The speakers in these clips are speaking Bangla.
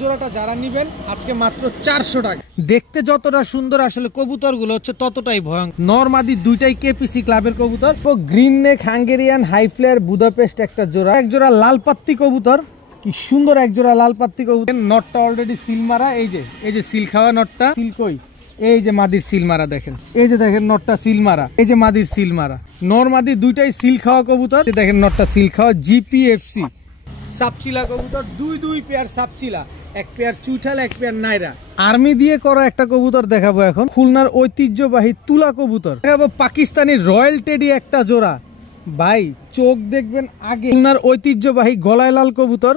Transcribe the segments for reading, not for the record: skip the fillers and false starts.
জোড়াটা যারা নেবেন আজকে মাত্র 400 টাকা। দেখতে যতটা সুন্দর আসলে কবুতরগুলো হচ্ছে ততটাই ভয়ঙ্কর। নরমাদি দুইটাই কেপিসি ক্লাবের কবুতর। Green neck Hungarian high flyer Budapest একটা জোড়া, এক জোড়া লাল পাত্তি কবুতর। কি সুন্দর এক জোড়া লাল পাত্তি কবুতর। নটটা অলরেডি সিল মারা, এই যে সিল খাওয়া নটটা। সিল কই? এই যে মাদির সিল মারা দেখেন, এই যে দেখেন নটটা সিল মারা, এই যে মাদির সিল মারা। নরমাদি দুইটাই সিল খাওয়া কবুতর, দেখেন নটটা সিল খাওয়া। জিপিএফসি সাপচিলা কবুতর, দুই পেয়ার সাপচিলা, এক পেয়ার চুইঠাল, এক পেয়ার নাইরা। আর্মি দিয়ে করা একটা কবুতর দেখাবো এখন, খুলনার ঐতিহ্যবাহী তুলা কবুতর দেখাবো। পাকিস্তানি রয়্যাল টেডি একটা জোড়া, ভাই চোখ দেখবেন আগে। খুলনার ঐতিহ্যবাহী গলায় লাল কবুতর,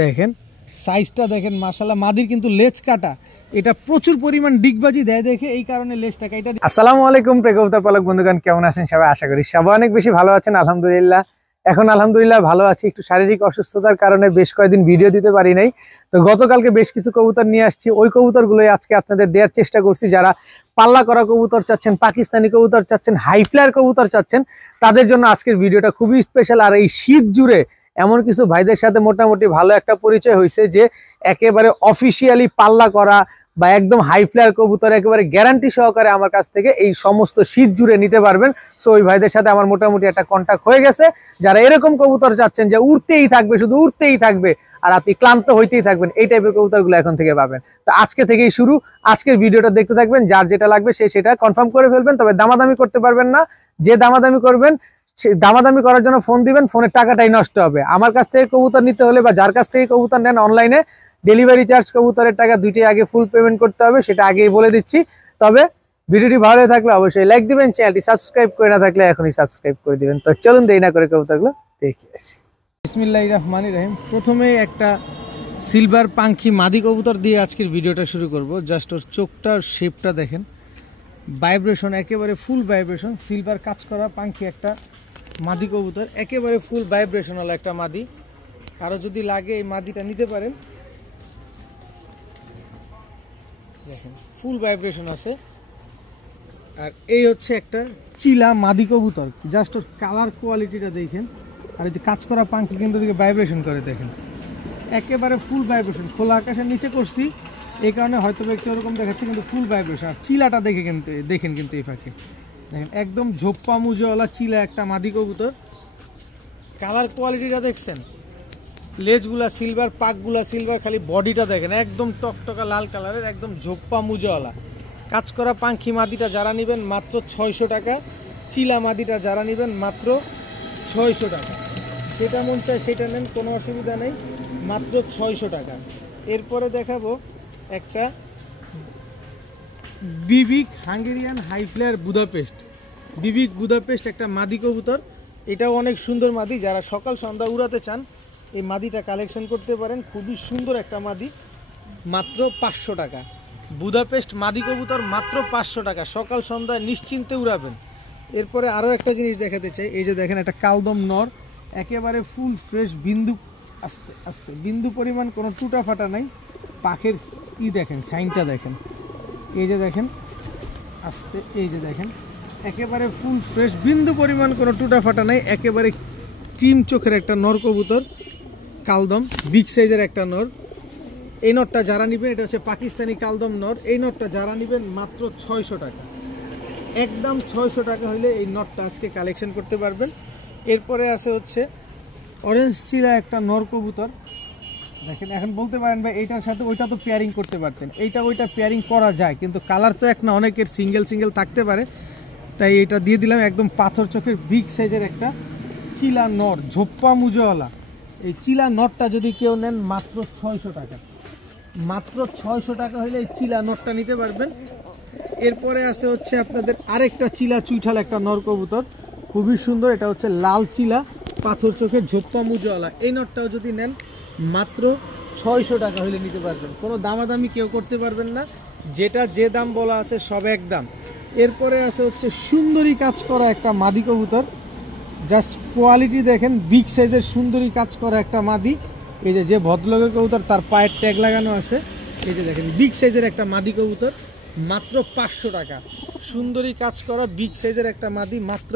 দেখেন সাইজটা দেখেন মাশাআল্লাহ। মাদির কিন্তু লেজ কাটা, এটা প্রচুর পরিমাণ ডিগবাজি দেয় দেখে এই কারণে লেজটা কাটা। আসসালামু আলাইকুম প্রিয় কবুতর পালক বন্ধুগণ, কেমন আছেন সবাই? আশা করি সবাই অনেক বেশি ভালো আছেন। আলহামদুলিল্লাহ এখন আলহামদুলিল্লাহ ভালো আছি। একটু শারীরিক অসুস্থতার কারণে বেশ কয়েকদিন ভিডিও দিতে পারি নাই, তো গতকালকে বেশ কিছু কবুতর নিয়ে আসছি। ওই কবুতরগুলোই আজকে আপনাদের দেওয়ার চেষ্টা করছি। যারা পাল্লা করা কবুতর চাচ্ছেন, পাকিস্তানি কবুতর চাচ্ছেন, হাই ফ্লায়ার কবুতর চাচ্ছেন, তাদের জন্য আজকের ভিডিওটা খুবই স্পেশাল। আর এই শীত জুড়ে এমন কিছু ভাইদের সাথে মোটামুটি ভালো একটা পরিচয় হয়েছে যে একেবারে অফিসিয়ালি পাল্লা করা বা একদম হাই ফ্লায়ার কবুতর একেবারে গ্যারান্টি সহকারে আমার কাছ থেকে এই সমস্ত শীত জুড়ে নিতে পারবেন। সো ওই ভাইদের সাথে আমার মোটামুটি একটা কন্ট্যাক্ট হয়ে গেছে। যারা এরকম কবুতর চাচ্ছেন যে উড়তেই থাকবে, শুধু উড়তেই থাকবে আর আপনি ক্লান্ত হইতেই থাকবেন, এই টাইপের কবুতরগুলো এখন থেকে পাবেন। তো আজকে থেকেই শুরু, আজকের ভিডিওটা দেখতে থাকবেন। যার যেটা লাগবে সে সেটা কনফার্ম করে ফেলবেন, তবে দামাদামি করতে পারবেন না। যে দামাদামি করবেন, দামাদামি করার জন্য ফোন দিবেন, ফোনের টাকাটাই নষ্ট হবে। আমার কাছ থেকে কবুতর নিতে হলে বা যার কাছ থেকে কবুতর নেন অনলাইনে, ডেলিভারি চার্জ কবুতরের টাকা দুইটাই আগে ফুল পেমেন্ট করতে হবে, সেটা আগেই বলে দিচ্ছি। তবে ভিডিওটি ভালো থাকলে অবশ্যই লাইক দিবেন, চ্যানেলটি সাবস্ক্রাইব করে না থাকলে এখনই সাবস্ক্রাইব করে দিবেন। তো চলুন দেরি না করে কবুতরগুলো দেখে আসি। বিসমিল্লাহির রহমানির রহিম। প্রথমে একটা সিলভার পাঙ্খি মাদি কবুতর দিয়ে আজকের ভিডিওটা শুরু করব। জাস্ট ওর চোখটার শেপটা দেখেন, ভাইব্রেশন একেবারে ফুল ভাইব্রেশন। সিলভার কাজ করা পাঙ্খি একটা মাদি কবুতর, একেবারে ফুল ভাইব্রেশনাল একটা মাদি। কারো যদি লাগে এই মাদিটা নিতে পারেন, দেখেন ফুল ভাইব্রেশন আছে। আর এই হচ্ছে একটা চিলা মাদি কবুতর, জাস্ট ওর কালার কোয়ালিটিটা দেখেন। আর এই যে কাজ করা পাঙ্খি কিন্তু দিকে ভাইব্রেশন করে দেখেন, একেবারে ফুল ভাইব্রেশন। খোলা আকাশের নিচে করছি এই কারণে হয়তো একটু এরকম দেখাচ্ছে, কিন্তু ফুল ভাইব্রেশন। আর চিলাটা দেখেন কিন্তু এই ফাঁকে দেখেন একদম ঝোপ্পা মুজওয়ালা চিলা একটা মাদি কবুতর। কালার কোয়ালিটিটা দেখছেন, লেজগুলা সিলভার, পাকগুলা সিলভার, খালি বডিটা দেখেন একদম টকটকা লাল কালারের, একদম ঝোপ্পা মুজওয়ালা কাজ করা পাঙ্খি মাদিটা যারা নেবেন মাত্র 600 টাকা। চিলা মাদিটা যারা নেবেন মাত্র 600 টাকা। যেটা মন চায় সেটা নেন, কোনো অসুবিধা নেই, মাত্র 600 টাকা। এরপরে দেখাবো একটা বিবিক হাঙ্গেরিয়ান হাই ফ্লেয়ার বুদাপেস্ট। বিবিক বুদাপেস্ট একটা মাদি কবুতর, এটাও অনেক সুন্দর মাদি। যারা সকাল সন্ধ্যা উড়াতে চান এই মাদিটা কালেকশন করতে পারেন। খুবই সুন্দর একটা মাদি, মাত্র 500 টাকা। বুদাপেস্ট মাদি কবুতর মাত্র 500 টাকা, সকাল সন্ধ্যায় নিশ্চিন্তে উড়াবেন। এরপরে আরও একটা জিনিস দেখাতে চাই, এই যে দেখেন একটা কালদম নর, একেবারে ফুল ফ্রেশ, বিন্দু আস্তে আস্তে বিন্দু পরিমাণ কোনো টুটা ফাটা নাই। পাখের দেখেন, সাইনটা দেখেন, এই যে দেখেন আস্তে, এই যে দেখেন একেবারে ফুল ফ্রেশ, বিন্দু পরিমাণ কোনো টুটা ফাটা নাই। একেবারে ক্রিম চোখের একটা নর কবুতর, কালদম বিগ সাইজের একটা নর। এই নটটা যারা নেবেন, এটা হচ্ছে পাকিস্তানি কালদম নর। এই নটটা যারা নেবেন মাত্র 600 টাকা, একদম 600 টাকা হলে এই নটটা আজকে কালেকশন করতে পারবেন। এরপরে আছে হচ্ছে অরেঞ্জ চিলা একটা নর কবুতর, দেখেন। এখন বলতে পারেন ভাই এইটার সাথে ওইটা তো পেয়ারিং করতে পারতেন, এইটা ওইটা পেয়ারিং করা যায়, কিন্তু কালার তো এক না, অনেকের সিঙ্গেল সিঙ্গেল থাকতে পারে, তাই এটা দিয়ে দিলাম। একদম পাথর চোখের বিগ সাইজের একটা চিলা নর, ঝোপ্পা মুজওয়ালা। এই চিলা নটটা যদি কেউ নেন মাত্র 600 টাকা, মাত্র 600 টাকা হলে এই চিলা নটটা নিতে পারবেন। এরপরে আছে হচ্ছে আপনাদের আরেকটা চিলা চুইঠাল একটা নর কবুতর, খুবই সুন্দর। এটা হচ্ছে লাল চিলা, পাথর চোখের ঝোপ্পা মুজওয়ালা। এই নটটাও যদি নেন মাত্র 600 টাকা হলে নিতে পারবেন, কোনো দামাদামি কেউ করতে পারবেন না, যেটা যে দাম বলা আছে সব এক দাম। এরপরে আছে হচ্ছে সুন্দরী কাজ করা একটা মাদি কবুতর, জাস্ট কোয়ালিটি দেখেন, বিগ সাইজের সুন্দরী কাজ করা একটা মাদি। এই যে ভদ্রলোকের কবুতর তার পায়ের ট্যাগ লাগানো আছে, এই যে দেখেন বিগ সাইজের একটা মাদি কবুতর, মাত্র 500 টাকা। সুন্দরী কাজ করা বিগ সাইজের একটা মাদি, মাত্র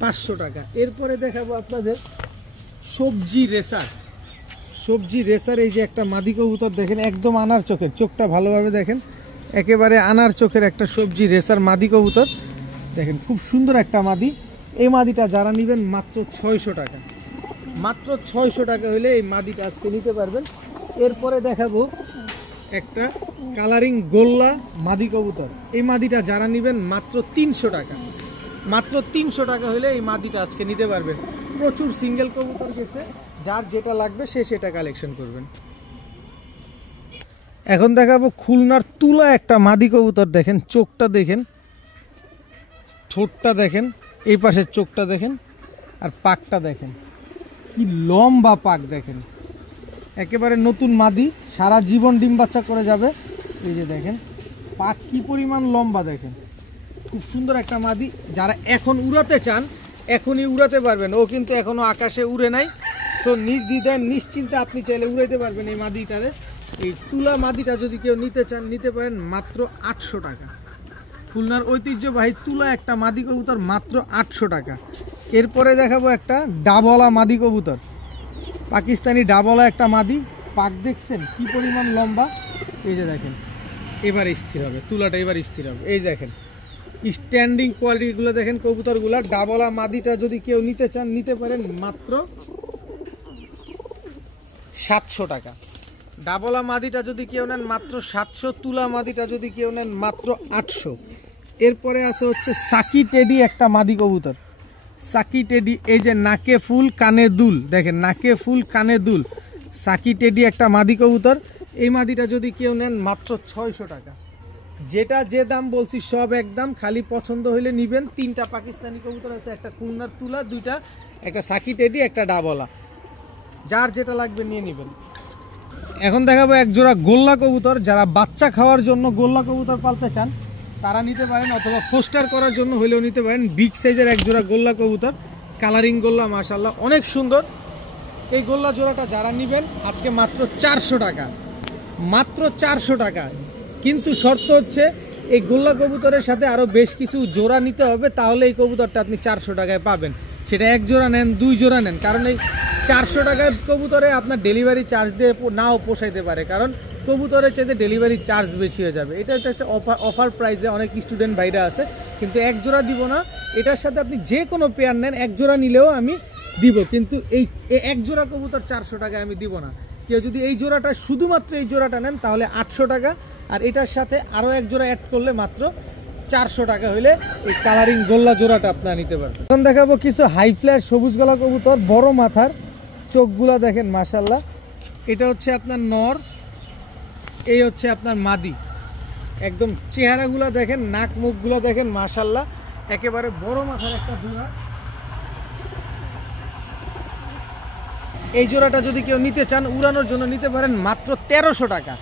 500 টাকা। এরপরে দেখাবো আপনাদের সবজি রেসার। সবজি রেসার এই যে একটা মাদি কবুতর দেখেন, একদম আনার চোখের, চোখটা ভালোভাবে দেখেন, একেবারে আনার চোখের একটা সবজি রেসার মাদি কবুতর দেখেন, খুব সুন্দর একটা মাদি। এই মাদিটা যারা নেবেন মাত্র 600 টাকা, মাত্র 600 টাকা হলে এই মাদিটা আজকে নিতে পারবেন। এরপরে দেখাবো একটা কালারিং গোল্লা মাদি কবুতর, এই মাদিটা যারা নেবেন মাত্র 300 টাকা, মাত্র 300 টাকা হলে এই মাদিটা আজকে নিতে পারবেন। প্রচুর সিঙ্গেল কবুতর গেছে, যার যেটা লাগবে সে সেটা কালেকশন করবেন। এখন দেখাবো খুলনার তুলা একটা মাদি কবুতর দেখেন, চোখটা দেখেন, ঠোঁটটা দেখেন, এই পাশের চোখটা দেখেন, আর পাকটা দেখেন, কি লম্বা পাক দেখেন, একেবারে নতুন মাদি, সারা জীবন ডিম বাচ্চা করে যাবে। এই যে দেখেন পাক কি পরিমাণ লম্বা দেখেন, খুব সুন্দর একটা মাদি। যারা এখন উড়াতে চান এখনই উড়াতে পারবেন, ও কিন্তু এখনো আকাশে উড়ে নাই। সো নির্দ্বিধায় নিশ্চিন্তে আপনি চাইলে উড়াইতে পারবেন এই মাদিটারে। এই তুলা মাদিটা যদি কেউ নিতে চান নিতে পারেন মাত্র 800 টাকা। খুলনার ঐতিহ্যবাহী তুলা একটা মাদি কবুতর মাত্র 800 টাকা। এরপরে দেখাবো একটা ডাবলা মাদি কবুতর, পাকিস্তানি ডাবলা একটা মাদি, পাক দেখছেন কি পরিমাণ লম্বা। এই যে দেখেন এবার স্থির হবে, তুলাটা এবার স্থির হবে। এই দেখেন স্ট্যান্ডিং কোয়ালিটিগুলো দেখেন কবুতরগুলা। ডাবলা মাদিটা যদি কেউ নিতে চান নিতে পারেন মাত্র 700 টাকা। ডাবলা মাদিটা যদি কেউ নেন মাত্র 700, তুলা মাদিটা যদি কেউ নেন মাত্র 800। এরপরে আছে হচ্ছে সাকি টেডি একটা মাদি কবুতর, সাকি টেডি, এই যে নাকে ফুল কানে দুল দেখেন, নাকে ফুল কানে দুল, সাকি টেডি একটা মাদি কবুতর। এই মাদিটা যদি কেউ নেন মাত্র 600 টাকা। যেটা যে দাম বলছি সব একদম, খালি পছন্দ হইলে নিবেন। 3টা পাকিস্তানি কবুতর আছে, একটা খুলনার তুলা, 2টা, একটা সাকি টেডি, একটা ডাবলা, যার যেটা লাগবে নিয়ে নেবেন। এখন দেখাবো এক জোড়া গোল্লা কবুতর, যারা বাচ্চা খাওয়ার জন্য গোল্লা কবুতর পালতে চান তারা নিতে পারেন, অথবা ফোস্টার করার জন্য হলেও নিতে পারেন। বিগ সাইজের এক জোড়া গোল্লা কবুতর, কালারিং গোল্লা, মাশাআল্লাহ অনেক সুন্দর। এই গোল্লা জোড়াটা যারা নেবেন আজকে মাত্র 400 টাকা, মাত্র 400 টাকা। কিন্তু শর্ত হচ্ছে এই গোল্লা কবুতরের সাথে আরও বেশ কিছু জোড়া নিতে হবে, তাহলে এই কবুতরটা আপনি 400 টাকায় পাবেন। সেটা 1 জোড়া নেন, 2 জোড়া নেন, কারণ এই 400 টাকায় কবুতরে আপনার ডেলিভারি চার্জ দিয়ে নাও পোষাইতে পারে, কারণ কবুতরের চাইতে ডেলিভারি চার্জ বেশি হয়ে যাবে। এটা একটা অফার প্রাইসে অনেক স্টুডেন্ট ভাইরা আছে, কিন্তু 1 জোড়া দিব না। এটার সাথে আপনি যে কোনো পেয়ার নেন 1 জোড়া নিলেও আমি দিব, কিন্তু এই 1 জোড়া কবুতর 400 টাকায় আমি দিব না। কেউ যদি এই জোড়াটা, শুধুমাত্র এই জোড়াটা নেন তাহলে 800 টাকা, আর এটার সাথে আরও 1 জোড়া অ্যাড করলে মাত্র 400 টাকা হলে এই কালারিং গোল্লা জোড়াটা আপনারা নিতে পারবেন। এখন দেখাবো কিছু হাই ফ্লায়ার সবুজ গলা কবুতর, বড় মাথার, চোখগুলা দেখেন মাশাআল্লাহ। এটা হচ্ছে আপনার নর, এই হচ্ছে আপনার মাদি, একদম চেহারাগুলা দেখেন, নাক মুখগুলা দেখেন মাশাআল্লাহ, একেবারে বড় মাথার একটা জোড়া। এই জোড়াটা যদি কেউ নিতে চান উড়ানোর জন্য নিতে পারেন মাত্র 1300 টাকা,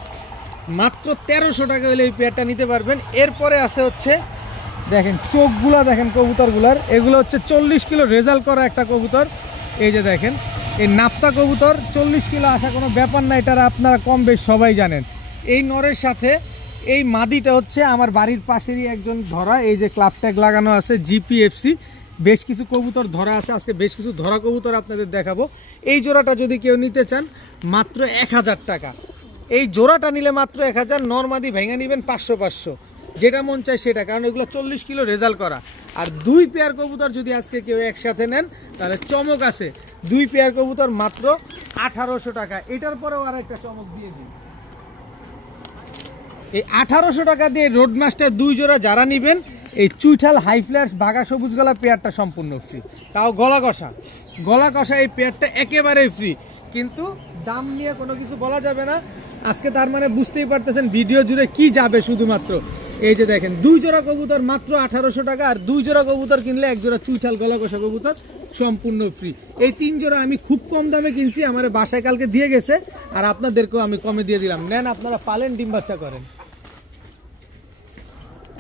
মাত্র 1300 টাকা হলে এই পেয়ারটা নিতে পারবেন। এরপরে আছে হচ্ছে দেখেন চোখগুলা দেখেন কবুতরগুলার, এগুলো হচ্ছে 40 কিলো রেজাল্ট করা একটা কবুতর। এই যে দেখেন এই নাপ্তা কবুতর 40 কিলো আসা কোনো ব্যাপার না, এটা আপনারা কম বেশ সবাই জানেন। এই নরের সাথে এই মাদিটা হচ্ছে আমার বাড়ির পাশেরই একজন ধরা, এই যে ক্লাব ট্যাগ লাগানো আছে জিপিএফসি, বেশ কিছু কবুতর ধরা আছে, আজকে বেশ কিছু ধরা কবুতর আপনাদের দেখাবো। এই জোড়াটা যদি কেউ নিতে চান মাত্র 1000 টাকা, এই জোড়াটা নিলে মাত্র 1000। নরমাদি ভেঙে নেবেন 500, যেটা মন চায় সেটা, কারণ এগুলো 40 কিলো রেজাল্ট করা। আর 2 পেয়ার কবুতর যদি আজকে কেউ একসাথে নেন তাহলে চমক আছে, 2 পেয়ার কবুতর মাত্র 1800 টাকা। এটার পরেও আর একটা চমক দিয়ে দিন, এই 1800 টাকা দিয়ে রোডমাস্টার 2 জোড়া যারা নেবেন, এই চুইঠাল হাই ফ্ল্যাশ বাঘা সবুজ গলা পেয়ারটা সম্পূর্ণ ফ্রি, তাও গলা কষা এই পেয়ারটা একেবারেই ফ্রি। কিন্তু দাম নিয়ে কোনো কিছু বলা যাবে না আজকে, তার মানে বুঝতেই পারতেছেন ভিডিও জুড়ে কি যাবে শুধুমাত্র। এই যে দেখেন 2 জোড়া কবুতর মাত্র 1800 টাকা, আর 2 জোড়া কবুতর কিনলে 1 জোড়া চুইঠাল গলা কষা কবুতর সম্পূর্ণ ফ্রি। এই 3 জোড়া আমি খুব কম দামে কিনছি, আমার বাসায় কালকে দিয়ে গেছে, আর আপনাদেরকেও আমি কমে দিয়ে দিলাম, নেন আপনারা পালেন, ডিম বাচ্চা করেন।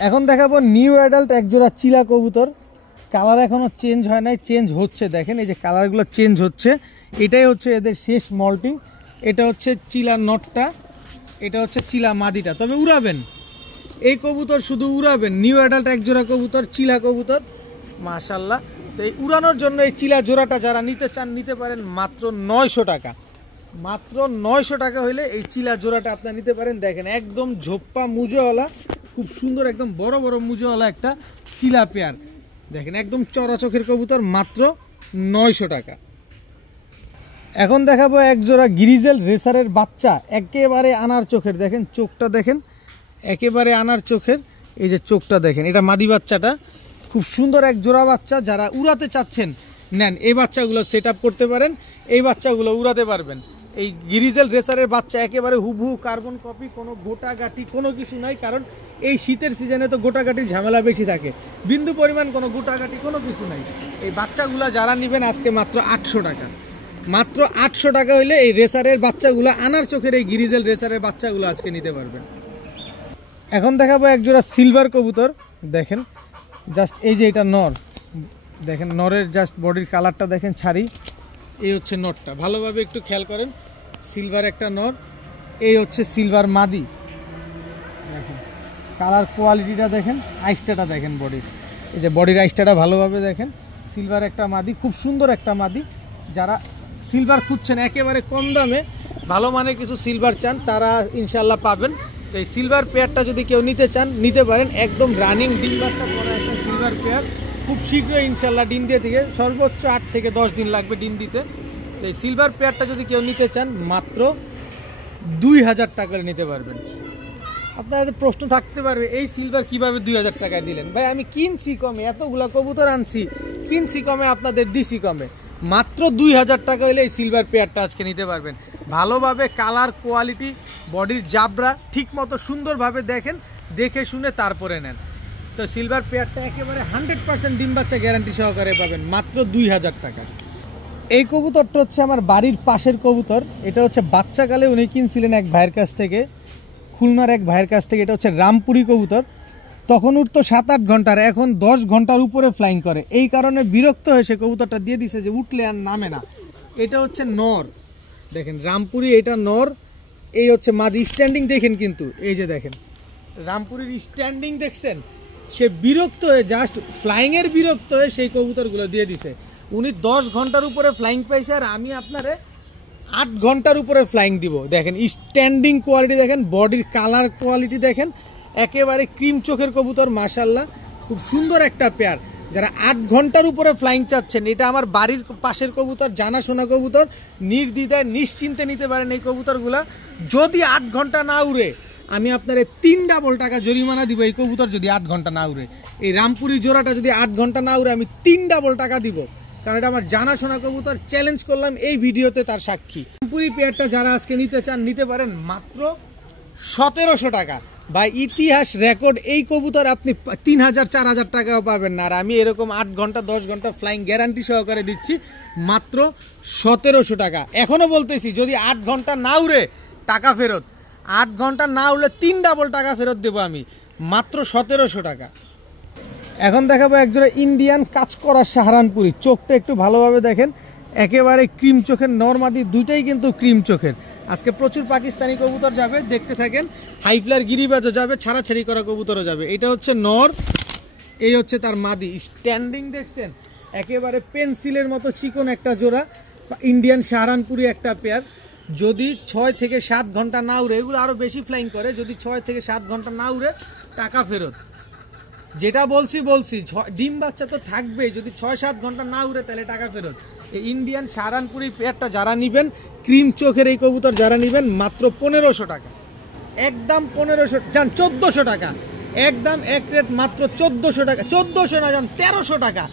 এখন দেখাবো নিউ অ্যাডাল্ট এক জোড়া চিলা কবুতর, কালার এখনো চেঞ্জ হয় নাই, চেঞ্জ হচ্ছে, দেখেন এই যে কালারগুলো চেঞ্জ হচ্ছে, এটাই হচ্ছে এদের শেষ মল্টিং। এটা হচ্ছে চিলা নটটা, এটা হচ্ছে চিলা মাদিটা, তবে উড়াবেন এই কবুতর, শুধু উড়াবেন। নিউ অ্যাডাল্ট এক জোড়া কবুতর, চিলা কবুতর মাশাআল্লাহ। তো এই উড়ানোর জন্য এই চিলা জোড়াটা যারা নিতে চান নিতে পারেন মাত্র 900 টাকা, মাত্র 900 টাকা হইলে এই চিলা জোড়াটা আপনারা নিতে পারেন। দেখেন একদম ঝোপ্পা মুজোওয়ালা, খুব সুন্দর একদম বড় বড় মুজোওয়ালা একটা চিলা পেয়ার। দেখেন একদম চড়া চোখের কবুতর, মাত্র 900 টাকা। এখন দেখাবো এক জোড়া গ্রিজেল রেসারের বাচ্চা, একেবারে আনার চোখের। দেখেন চোখটা দেখেন, একেবারে আনার চোখের। এই যে চোখটা দেখেন, এটা মাদি বাচ্চাটা খুব সুন্দর এক জোড়া বাচ্চা। যারা উড়াতে চাচ্ছেন নেন, এই বাচ্চাগুলো সেট আপ করতে পারেন, এই বাচ্চাগুলো উড়াতে পারবেন। এই গ্রিজেল রেসারের বাচ্চা একেবারে হুবহু কার্বন কপি, কোনো গোটাগাটি কোনো কিছু নাই। কারণ এই শীতের সিজনে তো গোটাগাটির ঝামেলা বেশি থাকে, বিন্দু পরিমাণ কোনো গোটাগাটি কোনো কিছু নাই। এই বাচ্চাগুলো যারা নেবেন আজকে মাত্র 800 টাকা, মাত্র 800 টাকা হইলে এই রেসারের বাচ্চাগুলো, আনার চোখের এই গ্রিজেল রেসারের বাচ্চাগুলো আজকে নিতে পারবেন। এখন দেখাবো এক জোড়া সিলভার কবুতর। দেখেন জাস্ট এই যে এটা নর, দেখেন নরের জাস্ট বডির কালারটা দেখেন, ছাড়ি এই হচ্ছে নরটা, ভালোভাবে একটু খেয়াল করেন। সিলভার একটা নর, এই হচ্ছে সিলভার মাদি। দেখেন কালার কোয়ালিটিটা দেখেন, আইসটাটা দেখেন বডির, এই যে বডির আইসটাটা ভালোভাবে দেখেন। সিলভার একটা মাদি, খুব সুন্দর একটা মাদি। যারা সিলভার খুঁজছেন একেবারে কম দামে, ভালো মানের কিছু সিলভার চান, তারা ইনশাল্লাহ পাবেন। তো এই সিলভার পেয়ারটা যদি কেউ নিতে চান নিতে পারেন। একদম রানিং ডিম বাচ্চা করা একটা সিলভার পেয়ার, খুব শীঘ্রই ইনশাল্লাহ ডিম দিয়ে থেকে সর্বোচ্চ 8 থেকে 10 দিন লাগবে ডিম দিতে। তো এই সিলভার পেয়ারটা যদি কেউ নিতে চান মাত্র 2000 টাকায় নিতে পারবেন। আপনাদের প্রশ্ন থাকতে পারবে, এই সিলভার কিভাবে 2000 টাকায় দিলেন? ভাই আমি কিনছি কমে, এতগুলা কবুতর আনছি, কিনছি কমে, আপনাদের দিছি কমে। মাত্র 2000 টাকা হলে এই সিলভার পেয়ারটা আজকে নিতে পারবেন। ভালোভাবে কালার কোয়ালিটি বডির জাবরা ঠিক মতো সুন্দরভাবে দেখেন, দেখে শুনে তারপরে নেন। তো সিলভার পেয়ারটা একেবারে 100% ডিম বাচ্চা গ্যারান্টি সহকারে পাবেন মাত্র 2000 টাকা। এই কবুতরটা হচ্ছে আমার বাড়ির পাশের কবুতর। এটা হচ্ছে বাচ্চাকালে উনি কিনছিলেন এক ভাইয়ের কাছ থেকে, খুলনার এক ভাইয়ের কাছ থেকে। এটা হচ্ছে রামপুরি কবুতর। তখন উঠতো 7-8 ঘন্টার, এখন 10 ঘন্টার উপরে ফ্লাইং করে। এই কারণে বিরক্ত হয়ে সে কবুতরটা দিয়ে দিছে যে উঠলে আর নামে না। এটা হচ্ছে নর, দেখেন রামপুরি, এটা নর। এই হচ্ছে মাদি। স্ট্যান্ডিং দেখেন কিন্তু, এই যে দেখেন রামপুরির স্ট্যান্ডিং দেখছেন। সে বিরক্ত হয়ে, জাস্ট ফ্লাইংয়ের বিরক্ত হয়ে সেই কবুতরগুলো দিয়ে দিছে। উনি 10 ঘন্টার উপরে ফ্লাইং পাইছে, আর আমি আপনারে 8 ঘন্টার উপরে ফ্লাইং দিব। দেখেন স্ট্যান্ডিং কোয়ালিটি দেখেন, বডির কালার কোয়ালিটি দেখেন, একেবারে ক্রিম চোখের কবুতর। মাশাআল্লাহ খুব সুন্দর একটা পেয়ার। যারা 8 ঘন্টার উপরে ফ্লাইং চাচ্ছেন, এটা আমার বাড়ির পাশের কবুতর, জানাশোনা কবুতর, নির্দ্বিধায় নিশ্চিন্তে নিতে পারেন এই কবুতরগুলা। যদি 8 ঘন্টা না উড়ে, আমি আপনারে 3 ডাবল টাকা জরিমানা দিব। এই কবুতর যদি 8 ঘন্টা না উড়ে, এই রামপুরি জোড়াটা যদি 8 ঘন্টা না উড়ে, আমি 3 ডাবল টাকা দিব। কারণ এটা আমার জানাশোনা কবুতর, চ্যালেঞ্জ করলাম এই ভিডিওতে, তার সাক্ষী। রামপুরি পেয়ারটা যারা আজকে নিতে চান নিতে পারেন মাত্র 1700 টাকা। ভাই ইতিহাস রেকর্ড, এই কবুতর আপনি 3000-4000 টাকাও পাবেন না। আর আমি এরকম 8 ঘন্টা 10 ঘন্টা ফ্লাইং গ্যারান্টি সহকারে দিচ্ছি মাত্র 1700 টাকা। এখনো বলতেছি, যদি 8 ঘন্টা না উড়ে টাকা ফেরত, 8 ঘন্টা না উড়লে 3 ডাবল টাকা ফেরত দেবো আমি, মাত্র 1700 টাকা। এখন দেখাবো একজোড়া ইন্ডিয়ান কাজ করা সাহারানপুরি। চোখটা একটু ভালোভাবে দেখেন, একেবারে ক্রিম চোখের। নরমাদি দুইটাই কিন্তু ক্রিম চোখের। আজকে প্রচুর পাকিস্তানি কবুতর যাবে, দেখতে থাকেন। হাইফ্লার গিরিবাজও যাবে, ছাড়াছাড়ি করা কবুতরও যাবে। এটা হচ্ছে নর, এই হচ্ছে তার মাদি। স্ট্যান্ডিং দেখছেন, একেবারে পেন্সিলের মতো চিকন একটা জোড়া ইন্ডিয়ান সাহারানপুরি একটা পেয়ার। যদি 6 থেকে 7 ঘন্টা না উড়ে, এগুলো আরও বেশি ফ্লাইং করে, যদি 6 থেকে 7 ঘন্টা না উড়ে টাকা ফেরত। যেটা বলছি ডিম বাচ্চা তো থাকবেই, যদি 6-7 ঘন্টা না উড়ে তাহলে টাকা ফেরত। এই ইন্ডিয়ান সাহারানপুরি পেয়ারটা যারা নেবেন, ক্রিম চোখের এই কবুতর যারা নেবেন, মাত্র 1500 টাকা, একদম 1500, যান 1400 টাকা, একদম এক রেট মাত্র 1400 টাকা। 1400 না, যান 1300 টাকা,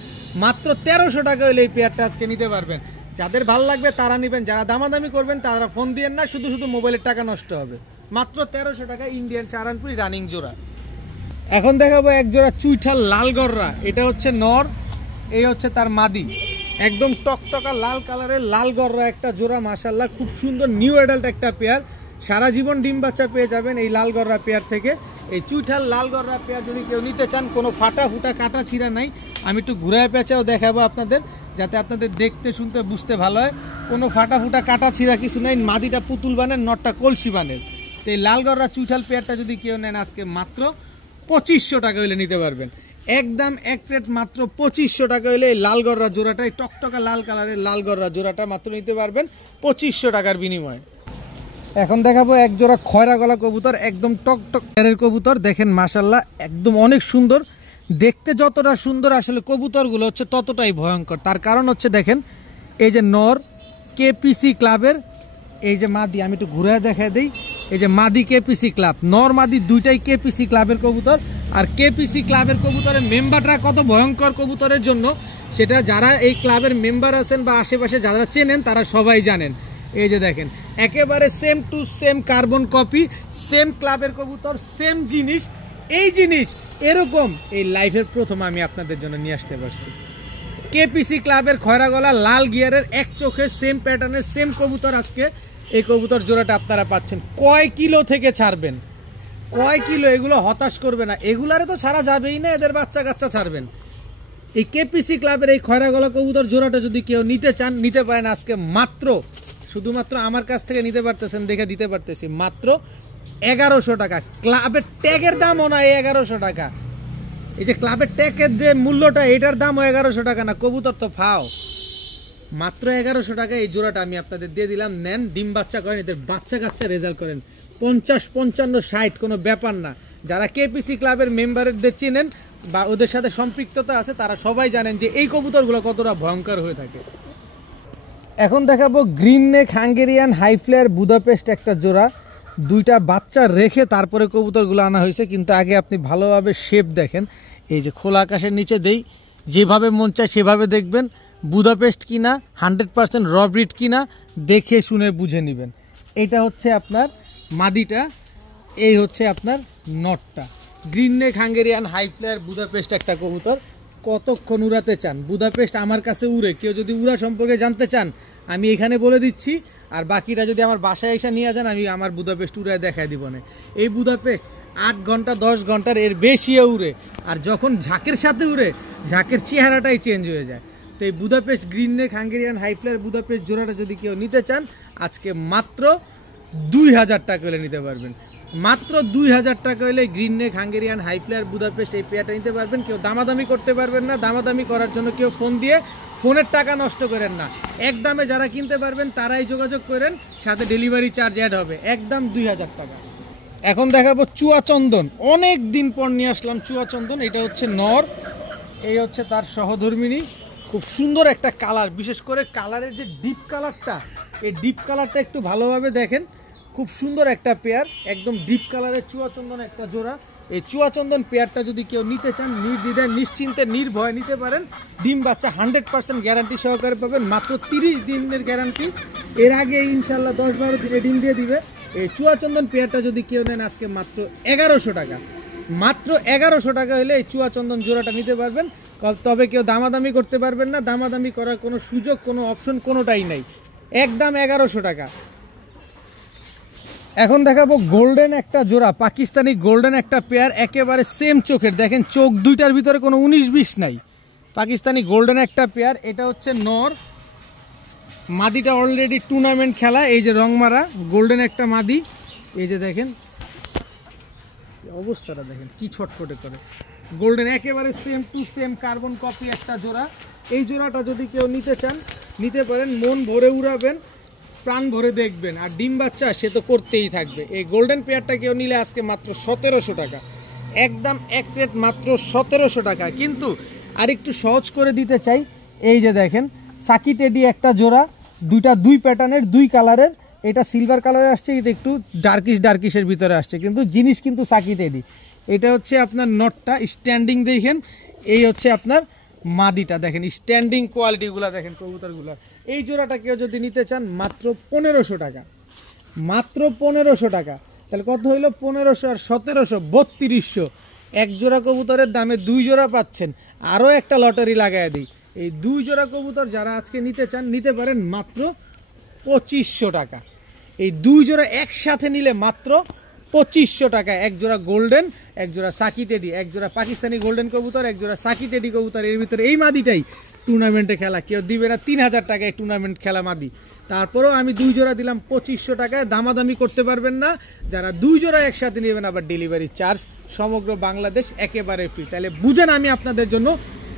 মাত্র 1300 টাকা হলে এই পেয়ারটা আজকে নিতে পারবেন। যাদের ভালো লাগবে তারা নেবেন, যারা দামাদামি করবেন তারা ফোন দিয়েন না, শুধু শুধু মোবাইলের টাকা নষ্ট হবে। মাত্র 1300 টাকা ইন্ডিয়ান সাহারানপুরি রানিং জোড়া। এখন দেখাবো এক জোড়া চুইঠাল লাল গররা। এটা হচ্ছে নর, এই হচ্ছে তার মাদি। একদম টকটকা লাল কালারের লাল গররা একটা জোড়া। মাশাআল্লাহ খুব সুন্দর নিউ অ্যাডাল্ট একটা পেয়ার। সারা জীবন ডিম বাচ্চা পেয়ে যাবেন এই লাল গররা পেয়ার থেকে। এই চুইঠাল লাল গররা পেয়ার যদি কেউ নিতে চান, কোনো ফাটা ফুটা কাটা ছিঁড়া নাই। আমি একটু ঘুরায় পেঁচাও দেখাবো আপনাদের, যাতে আপনাদের দেখতে শুনতে বুঝতে ভালো হয়। কোনো ফাটা ফুটা কাটা ছিঁড়া কিছু নাই। মাদিটা পুতুল বানের, নটটা কলসি বানের। তো এই লাল গররা চুইঠাল পেয়ারটা যদি কেউ নেন, আজকে মাত্র 2500 টাকা হলে নিতে পারবেন। একদম এক প্লেট মাত্র 2500 টাকা হলে এই লাল গররা জোড়াটাই টকটকা লাল কালারের লাল গররা জোড়াটা মাত্র নিতে পারবেন 2500 টাকার বিনিময়ে। এখন দেখাবো এক জোড়া খয়রা গলা কবুতর, একদম টকটক কবুতর। দেখেন মাশাল্লাহ একদম অনেক সুন্দর দেখতে, যতটা সুন্দর আসলে কবুতরগুলো হচ্ছে ততটাই ভয়ঙ্কর। তার কারণ হচ্ছে দেখেন এই যে নর কেপিসি ক্লাবের এই যে মাদি, আমি একটু ঘুরে দেখাই দিই, এই যে মাদি কেপিসি ক্লাব, নর মাদি দুইটাই কেপিসি ক্লাবের কবুতর। আর কেপিসি ক্লাবের কবুতরের মেম্বাররা কত ভয়ঙ্কর কবুতরের জন্য সেটা যারা এই ক্লাবের মেম্বার আছেন বা আশেপাশে যারা চেনেন তারা সবাই জানেন। এই যে দেখেন একেবারে same to same carbon copy, same ক্লাবের কবুতর, সেম জিনিস। এই জিনিস এরকম এই লাইফের প্রথম আমি আপনাদের জন্য নিয়ে আসতে পারছি। কেপিসি ক্লাবের খয়রা গলা লাল গিয়ারের এক চোখে সেম প্যাটার্নের সেম কবুতর, আজকে এই কবুতর জোড়াটা আপনারা পাচ্ছেন। কয় কিলো থেকে ছাড়বেন, কয় কিলো, এগুলো হতাশ করবে না, এগুলারে তো ছাড়া যাবেই না, এদের বাচ্চা কাচ্চা ছাড়বেন। এই কেপিসি ক্লাবের এই খয়রা গলা কবুতর জোড়াটা যদি কেউ নিতে চান নিতে পারেন আজকে মাত্র, শুধুমাত্র আমার কাছ থেকে নিতে পারতেছেন দেখে দিতে পারতেছি মাত্র 1100 টাকা। ক্লাবের ট্যাগের দামও না 1100 টাকা, এই যে ক্লাবের ট্যাগের যে মূল্যটা এটার দামও 1100 টাকা না, কবুতর তো ফাও। মাত্র 1100 টাকা এই জোড়াটা আমি আপনাদের দিয়ে দিলাম। নেন, ডিম বাচ্চা করেন, এদের বাচ্চা কাচ্চা রেজাল্ট করেন 50, 55, 60 কোনো ব্যাপার না। যারা কেপিসি ক্লাবের মেম্বারদের চিনেন বা ওদের সাথে সম্পৃক্ততা আছে তারা সবাই জানেন যে এই কবুতরগুলো কতটা ভয়ঙ্কর হয়ে থাকে। এখন দেখাবো green neck Hungarian high flyer Budapest একটা জোড়া, দুইটা বাচ্চা রেখে তারপরে কবুতরগুলো আনা হয়েছে। কিন্তু আগে আপনি ভালোভাবে শেপ দেখেন, এই যে খোলা আকাশের নিচে দেই, যেভাবে মন চায় সেভাবে দেখবেন। বুদাপেস্ট কিনা 100% র ব্রিড কিনা দেখে শুনে বুঝে নেবেন। এটা হচ্ছে আপনার মাদিটা, এই হচ্ছে আপনার নটটা। Green neck Hungarian high flyer Budapest একটা কবুতর। কতক্ষণ উড়াতে চান বুদাপেস্ট আমার কাছে উড়ে, কেউ যদি উড়া সম্পর্কে জানতে চান আমি এখানে বলে দিচ্ছি, আর বাকিটা যদি আমার বাসায় এসে নিয়ে যান আমি আমার বুদাপেস্ট উড়ে দেখাই দিব না। এই বুদাপেস্ট 8 ঘন্টা 10 ঘন্টার এর বেশিও উড়ে, আর যখন ঝাঁকের সাথে উড়ে ঝাঁকের চেহারাটাই চেঞ্জ হয়ে যায়। তো এই Budapest green neck Hungarian high flyer Budapest জোড়াটা যদি কেউ নিতে চান আজকে মাত্র 2000 টাকা হলে নিতে পারবেন। মাত্র 2000 টাকা হলে green neck Hungarian high flyer Budapest এই পেয়ারটা নিতে পারবেন। কেউ দামাদামি করতে পারবেন না, দামাদামি করার জন্য কেউ ফোন দিয়ে ফোনের টাকা নষ্ট করেন না। একদমে যারা কিনতে পারবেন তারাই যোগাযোগ করেন, সাথে ডেলিভারি চার্জ অ্যাড হবে, একদম 2000 টাকা। এখন দেখাবো চুয়াচন্দন, অনেক দিন পর নিয়ে আসলাম চুয়াচন্দন। এটা হচ্ছে নর, এই হচ্ছে তার সহধর্মিণী। খুব সুন্দর একটা কালার, বিশেষ করে কালারের যে ডিপ কালারটা, এই ডিপ কালারটা একটু ভালোভাবে দেখেন। খুব সুন্দর একটা পেয়ার, একদম ডিপ কালারের চুয়াচন্দন একটা জোড়া। এই চুয়াচন্দন পেয়ারটা যদি কেউ নিতে চান নির্দ্বিধায় নিশ্চিন্তে নির্ভয় নিতে পারেন। ডিম বাচ্চা 100% গ্যারান্টি সহকারে পাবেন, মাত্র 30 দিনের গ্যারান্টি। এর আগে ইনশাল্লাহ 10-12 দিনে ডিম দিয়ে দিবে। এই চুয়াচন্দন পেয়ারটা যদি কেউ নেন আজকে মাত্র 1100 টাকা, মাত্র 1100 টাকা হলে এই চুয়াচন্দন জোড়াটা নিতে পারবেন। তবে কেউ দামাদামি করতে পারবেন না, দামাদামি করার কোনো সুযোগ কোনো অপশন কোনোটাই নাই, একদম 1100 টাকা। এখন দেখাবো গোল্ডেন একটা জোড়া, পাকিস্তানি গোল্ডেন একটা পেয়ার, একেবারে সেম চোখের, দেখেন চোখ দুইটার ভিতরে কোনো 19-20 নাই। পাকিস্তানি গোল্ডেন একটা পেয়ার, এটা হচ্ছে নর, মাদিটা অলরেডি টুর্নামেন্ট খেলা। এই যে রংমারা গোল্ডেন একটা মাদি, এই যে দেখেন অবস্থাটা দেখেন কি ছটফটে করে। গোল্ডেন একেবারে same to same carbon copy একটা জোড়া। এই জোড়াটা যদি কেউ নিতে চান নিতে পারেন, মন ভরে উড়াবেন, প্রাণ ভরে দেখবেন, আর ডিম বাচ্চা সে তো করতেই থাকবে। এই গোল্ডেন পেয়ারটা কেউ নিলে আজকে মাত্র 1700 টাকা, একদম এক প্লেট মাত্র 1700 টাকা। কিন্তু আর একটু সহজ করে দিতে চাই, এই যে দেখেন সাকি টেডি একটা জোড়া, দুই প্যাটার্নের 2 কালারের। এটা সিলভার কালারে আসছে, এটা একটু ডার্কিশের ভিতরে আসছে, কিন্তু জিনিস কিন্তু সাকি টেডি। এটা হচ্ছে আপনার নটটা, স্ট্যান্ডিং দেখেন, এই হচ্ছে আপনার মাদিটা, দেখেন স্ট্যান্ডিং কোয়ালিটিগুলো দেখেন কবুতরগুলো। এই জোড়াটা কেউ যদি নিতে চান মাত্র 1500 টাকা, মাত্র 1500 টাকা। তাহলে কত হইলো 1500 আর 1700, 3200। এক জোড়া কবুতরের দামে 2 জোড়া পাচ্ছেন। আরও একটা লটারি লাগাই দিই, এই 2 জোড়া কবুতর যারা আজকে নিতে চান নিতে পারেন মাত্র 2500 টাকা। এই 2 জোড়া একসাথে নিলে মাত্র 2500 টাকা। এক জোড়া গোল্ডেন, এক জোড়া সাকি টেডি, এক জোড়া পাকিস্তানি গোল্ডেন কবুতর, এক জোড়া সাকি টেডি কবুতর। এর ভিতরে এই মাদিটাই টুর্নামেন্টে খেলা, কেউ দিবে না 3000 টাকায় টুর্নামেন্ট খেলা মাদি। তারপরেও আমি 2 জোড়া দিলাম 2500 টাকায়, দামাদামি করতে পারবেন না। যারা 2 জোড়া একসাথে নেবেন আবার ডেলিভারি চার্জ সমগ্র বাংলাদেশ একেবারে ফ্রি। তাহলে বুঝেন আমি আপনাদের জন্য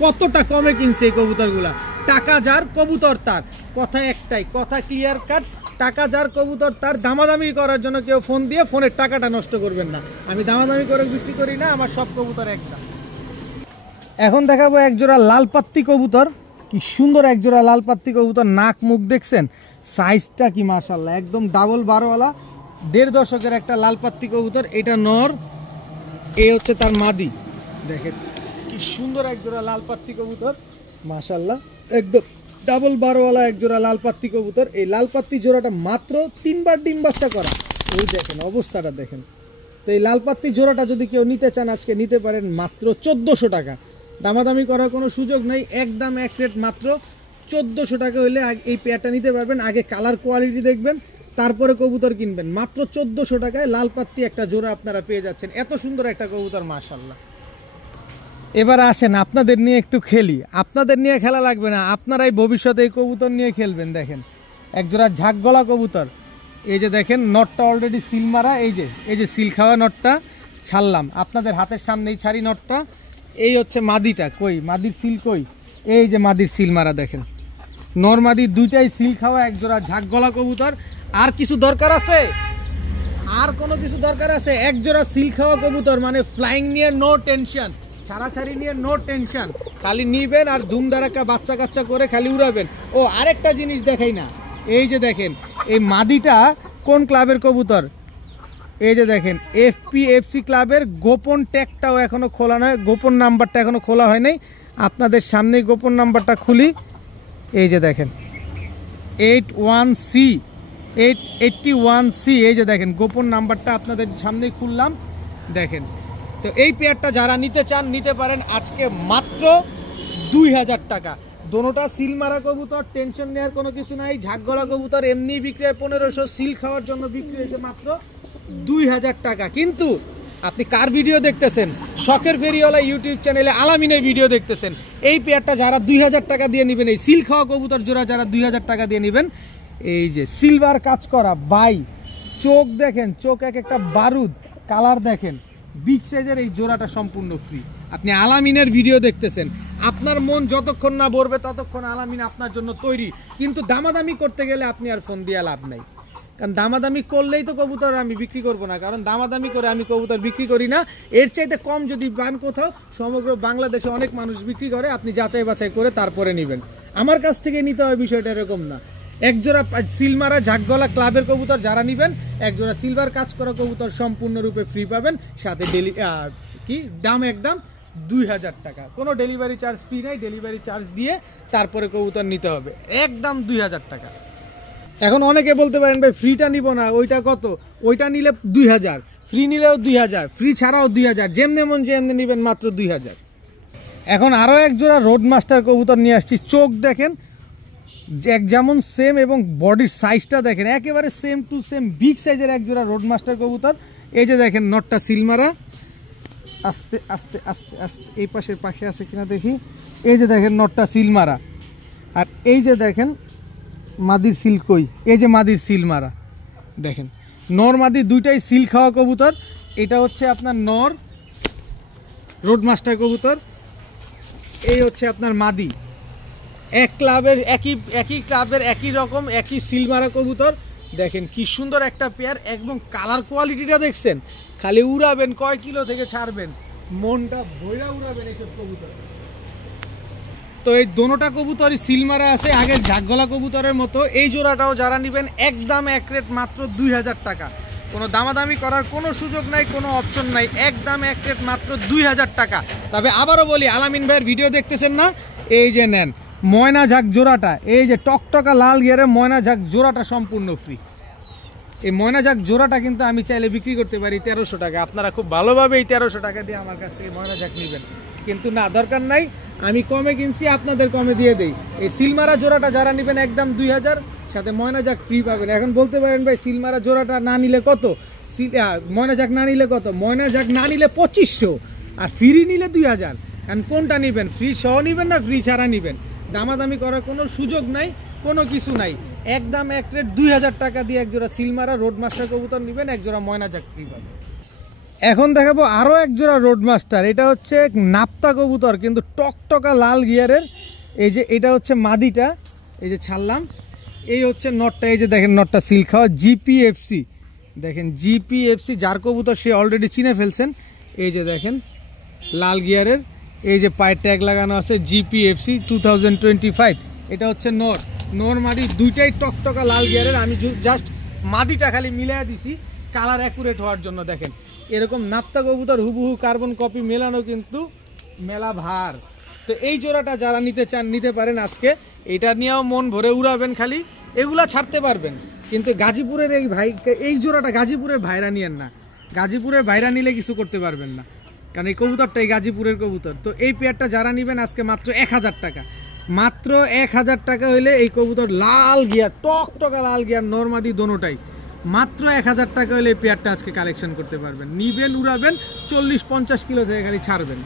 কতটা কমে কিনছি এই কবুতরগুলা। টাকা যার কবুতর তার, কথা একটাই, কথা ক্লিয়ার কাট। টাকা যার কবুতর তার। দামাদামি করার জন্য কেউ ফোন দিয়ে ফোনের টাকাটা নষ্ট করবেন না। আমি দামাদামি করে বিক্রি করি না, আমার সব কবুতর একদম। এখন দেখাবো এক জোড়া লাল পাত্তি কবুতর। কি সুন্দর এক জোড়া লাল পাত্তি কবুতর, নাক মুখ দেখছেন, সাইজটা কি মাশাআল্লাহ, একদম ডাবল বারোওয়ালা 1.5 দশকের একটা লাল পাত্তি কবুতর। এটা নর, এই হচ্ছে তার মাদি। দেখেন কি সুন্দর এক জোড়া লাল পাত্তি কবুতর মাশাআল্লাহ, একদম ডাবল বারোওয়ালা এক জোড়া লাল পাত্তি কবুতর। এই লাল পাত্তি জোড়াটা মাত্র 3 বার ডিম বাচ্চা করা, ওই দেখেন অবস্থাটা দেখেন। তো এই লাল পাত্তি জোড়াটা যদি কেউ নিতে চান আজকে নিতে পারেন মাত্র 1400 টাকা। দামাদামি করার কোনো সুযোগ নেই, একদম এক রেট মাত্র 1400 টাকা হলে এই পেয়ারটা নিতে পারবেন। আগে কালার কোয়ালিটি দেখবেন, তারপরে কবুতর কিনবেন। মাত্র 1400 টাকায় লাল পাত্তি একটা জোড়া আপনারা পেয়ে যাচ্ছেন। এত সুন্দর একটা কবুতর মাশাআল্লাহ। এবার আসেন আপনাদের নিয়ে একটু খেলি। আপনাদের নিয়ে খেলা লাগবে না, আপনারাই ভবিষ্যতে এই কবুতর নিয়ে খেলবেন। দেখেন এক জোড়া ঝাঁক গলা কবুতর। এই যে দেখেন নটটা অলরেডি সিল মারা, এই যে সিল খাওয়া নটটা ছাড়লাম আপনাদের হাতের সামনেই ছাড়ি নটটা। এই হচ্ছে মাদিটা, কই মাদির সিল কই, এই যে মাদির সিল মারা দেখেন। নর মাদি দুইটাই সিল খাওয়া এক জোড়া ঝাঁক গলা কবুতর। আর কিছু দরকার আছে? আর কোনো কিছু দরকার আছে? এক জোড়া সিল খাওয়া কবুতর মানে ফ্লাইং নিয়ে নো টেনশন, ছাড়াছাড়ি নিয়ে নো টেনশন, খালি নিবেন আর ধুমধারাক্কা বাচ্চা কাচ্চা করে খালি উড়াবেন। ও আরেকটা জিনিস দেখাই না, এই যে দেখেন এই মাদিটা কোন ক্লাবের কবুতর, এই যে দেখেন এফপিএফসি ক্লাবের গোপন ট্যাগটাও এখনো খোলা নয়, গোপন নাম্বারটা এখনো খোলা হয় নাই। আপনাদের সামনেই গোপন নাম্বারটা খুলি, এই যে দেখেন 81C, এই যে দেখেন গোপন নাম্বারটা আপনাদের সামনেই খুললাম দেখেন। তো এই পেয়ারটা যারা নিতে চান নিতে পারেন আজকে মাত্র 2000 টাকা। দোনোটা সিল মারা কবুতর, টেনশন নেওয়ার কোনো কিছু নাই। ঝাঁকগলা কবুতর এমনি বিক্রি হয় 1500, সিল খাওয়ার জন্য বিক্রি হয়েছে মাত্র 2000 টাকা। কিন্তু আপনি কার ভিডিও দেখতেছেন? শখের ফেরিওয়ালা ইউটিউব চ্যানেলে আলামিনের ভিডিও দেখতেছেন। এই পেয়ারটা যারা 2000 টাকা দিয়ে নেবেন, এই সিল খাওয়া কবুতর জোড়া যারা 2000 টাকা দিয়ে নেবেন, এই যে সিলভার কাজ করা বাই, চোখ দেখেন, চোখ এক একটা বারুদ, কালার দেখেন, বিগ সাইজের এই জোড়াটা সম্পূর্ণ ফ্রি। আপনি আলামিনের ভিডিও দেখতেছেন, আপনার মন যতক্ষণ না ভরবে ততক্ষণ আলামিন আপনার জন্য তৈরি। কিন্তু দামাদামি করতে গেলে আপনি আর ফোন দিয়ে লাভ নাই, কারণ দামাদামি করলেই তো কবুতর আমি বিক্রি করব না, কারণ দামাদামি করে আমি কবুতর বিক্রি করি না। এর চাইতে কম যদি পান কোথাও, সমগ্র বাংলাদেশে অনেক মানুষ বিক্রি করে, আপনি যাচাই বাছাই করে তারপরে নেবেন। আমার কাছ থেকে নিতে হয় বিষয়টা এরকম না। একজোড়া সিলমারা ঝাঁকগলা ক্লাবের কবুতর যারা নেবেন, একজোড়া সিলভার কাজ করা কবুতর সম্পূর্ণরূপে ফ্রি পাবেন, সাথে দাম একদম 2000 টাকা। কোনো ডেলিভারি চার্জ ফ্রি নাই, ডেলিভারি চার্জ দিয়ে তারপরে কবুতর নিতে হবে, একদম 2000 টাকা। এখন অনেকে বলতে পারেন ভাই ফ্রিটা নিব না, ওইটা কত? ওইটা নিলে 2000, ফ্রি নিলেও 2000, ফ্রি ছাড়াও 2000, যেমনি মন যেমনি নেবেন মাত্র 2000। এখন আরও এক জোড়া রোড মাস্টার কবুতর নিয়ে আসছি। চোখ দেখেন যেমন সেম এবং বডির সাইজটা দেখেন একেবারে সেম টু সেম, বিগ সাইজের এক জোড়া রোড মাস্টার কবুতর। এই যে দেখেন নটটা সিলমারা, আস্তে আস্তে আস্তে আস্তে এই পাশের পাশে আছে কিনা দেখি। এই যে দেখেন নটটা সিলমারা, আর এই যে দেখেন মাদির সিল কই, এই যে মাদির সিল মারা দেখেন। নর মাদি দুইটাই সিল খাওয়া কবুতর। এটা হচ্ছে আপনার নর রোড মাস্টার কবুতর, এই হচ্ছে আপনার মাদি। এক ক্লাবের একই ক্লাবের একই রকম একই সিল মারা কবুতর। দেখেন কি সুন্দর একটা পেয়ার, এবং কালার কোয়ালিটিটা দেখছেন, খালি উড়াবেন, কয় কিলো থেকে ছাড়বেন, মনটা ভৈরা উড়াবেন এইসব কবুতর। তো এই দোনোটা কবুতরই সিল মারা আছে, আগের ঝাঁকগলা কবুতরের মতো। এই জোড়াটাও যারা নেবেন একদম এক রেট মাত্র 2000 টাকা। কোনো দামাদামি করার কোনো সুযোগ নাই, কোনো অপশন নাই, একদম এক রেট মাত্র 2000 টাকা। তবে আবারও বলি, আলামিন ভাইয়ের ভিডিও দেখতেছেন না, এই যে নেন ময়না ঝাঁক জোড়াটা, এই যে টকটকা লাল গিয়ারে ময়না ঝাঁক জোড়াটা সম্পূর্ণ ফ্রি। এই ময়না ঝাঁক জোড়াটা কিন্তু আমি চাইলে বিক্রি করতে পারি 1300 টাকা। আপনারা খুব ভালোভাবে এই 1300 টাকা দিয়ে আমার কাছ থেকে ময়না ঝাঁক নেবেন, কিন্তু না, দরকার নাই, আমি কমে কিনছি, আপনাদের কমে দিয়ে দেই। এই সিলমারা জোড়াটা যারা নেবেন একদম 2000, সাথে ময়না ঝাঁক ফ্রি পাবেন। এখন বলতে পারেন ভাই সিলমারা জোড়াটা না নিলে কত, ময়না ঝাঁক না নিলে কত? ময়না ঝাঁক না নিলে 2500, আর ফ্রি নিলে 2000। এখন কোনটা নেবেন? ফ্রি সহ নেবেন না ফ্রি ছাড়া নেবেন? দামাদামি করার কোনো সুযোগ নাই, কোনো কিছু নাই, একদম এক রেট 2000 টাকা দিয়ে এক জোড়া সিলমারা রোডমাস্টার কবুতর নেবেন, এক জোড়া ময়না চাকরি পাবেন। এখন দেখাবো আরও এক জোড়া রোডমাস্টার, এটা হচ্ছে নাপ্তা কবুতর কিন্তু টকটকা লাল গিয়ারের। এই যে এটা হচ্ছে মাদিটা, এই যে ছাড়লাম, এই হচ্ছে নটটা, এই যে দেখেন নটটা সিল খাওয়া জিপিএফসি, দেখেন জিপিএফসি যার কবুতর সে অলরেডি চিনে ফেলছেন। এই যে দেখেন লাল গিয়ারের, এই যে পায়ের ট্যাগ লাগানো আছে জিপিএফসি 2025। এটা হচ্ছে নর মাদি দুইটাই টকটকা লাল গিয়ারের। আমি জাস্ট মাদিটা খালি মিলাই দিছি কালার অ্যাকুরেট হওয়ার জন্য। দেখেন এরকম নাপ্তা কবুতর হুবহু কার্বন কপি মেলানো কিন্তু মেলা ভার। তো এই জোড়াটা যারা নিতে চান নিতে পারেন আজকে, এটা নিয়েও মন ভরে উড়াবেন, খালি এগুলা ছাড়তে পারবেন। কিন্তু গাজীপুরের এই ভাই, এই জোড়াটা গাজীপুরের ভাইরা নিয়েন না, গাজীপুরের ভাইরা নিলে কিছু করতে পারবেন না, কারণ এই কবুতরটাই গাজীপুরের কবুতর। তো এই পেয়ারটা যারা নেবেন আজকে মাত্র 1000 টাকা, মাত্র 1000 টাকা হইলে এই কবুতর লাল গিয়ার টকটকা লাল গিয়ার নরমাদি দোনোটাই মাত্র 1000 টাকা হলে এই পেয়ারটা আজকে কালেকশন করতে পারবেন। নিবেন উড়াবেন, 40-50 কিলো থেকে খালি ছাড়বেন।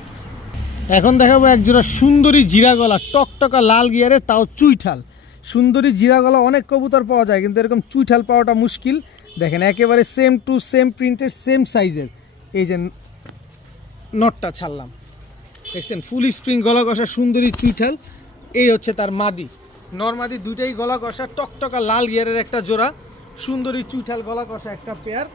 এখন দেখাবো এক জোড়া সুন্দরী জিরা গলা টকটকা লাল গিয়ারে, তাও চুইঠাল। সুন্দরী জিরা গলা অনেক কবুতর পাওয়া যায় কিন্তু এরকম চুইঠাল পাওয়াটা মুশকিল। দেখেন একেবারে সেম টু সেম প্রিন্টের সেম সাইজের। এই যে নটটা ছাড়লাম, দেখছেন ফুল স্প্রিং গলা কষা সুন্দরী চুইঠাল। এই হচ্ছে তার মাদি, নরমাদি দুইটাই গলা কষা টকটকা লাল গিয়ারের একটা জোড়া, সুন্দরী চুইঠাল গলা কষা একটা পেয়ার।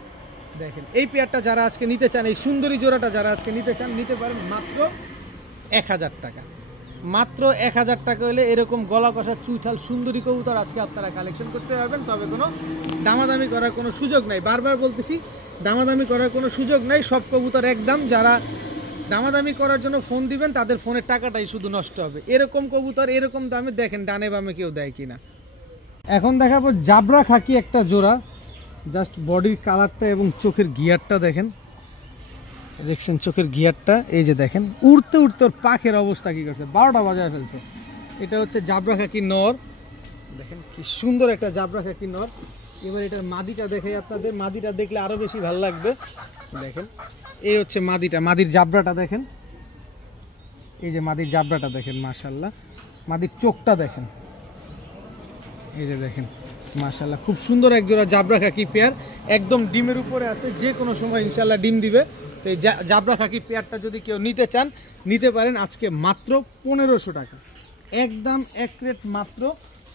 দেখেন এই পেয়ারটা যারা আজকে নিতে চান, এই সুন্দরী জোড়াটা যারা আজকে নিতে চান নিতে পারেন মাত্র 1000 টাকা। মাত্র 1000 টাকা হলে এরকম গলা কষা চুইঠাল সুন্দরী কবুতর আজকে আপনারা কালেকশন করতে পারবেন। তবে কোনো দামাদামি করার কোনো সুযোগ নাই, বারবার বলতেছি দামাদামি করার কোনো সুযোগ নাই। সব কবুতর একদম, যারা দামাদামি করার জন্য ফোন দিবেন তাদের ফোনের টাকাটাই শুধু নষ্ট হবে। এরকম কবুতর এরকম দামে দেখেন ডানে বামে কেউ দেয় কিনা। এখন দেখাবো জাবরা খাকি একটা জোড়া, জাস্ট বডির কালারটা এবং চোখের গিয়ারটা দেখেন, দেখছেন চোখের গিয়ারটা। এই যে দেখেন উড়তে উড়তে ওর পাখের অবস্থা কি করছে, 12টা বাজায় ফেলছে। এটা হচ্ছে জাবরা খাকি নর, দেখেন কি সুন্দর একটা জাবরা খাকি নর। এবার এটার মাদিটা দেখে আপনাদের, মাদিটা দেখলে আরো বেশি ভালো লাগবে। দেখেন এই হচ্ছে মাদিটা, মাদির জাবরাটা দেখেন, এই যে মাদির জাবরাটা দেখেন, মাশাআল্লাহ। মাদির চোখটা দেখেন, এই যে দেখেন মাশাআল্লাহ, খুব সুন্দর এক জোড়া জাবরা খাকি পেয়ার, একদম ডিমের উপরে আছে, যে কোনো সময় ইনশাআল্লাহ ডিম দিবে। তো এই জাবরা খাকি পেয়ারটা যদি কেউ নিতে চান নিতে পারেন আজকে মাত্র 1500 টাকা, একদম এক রেট মাত্র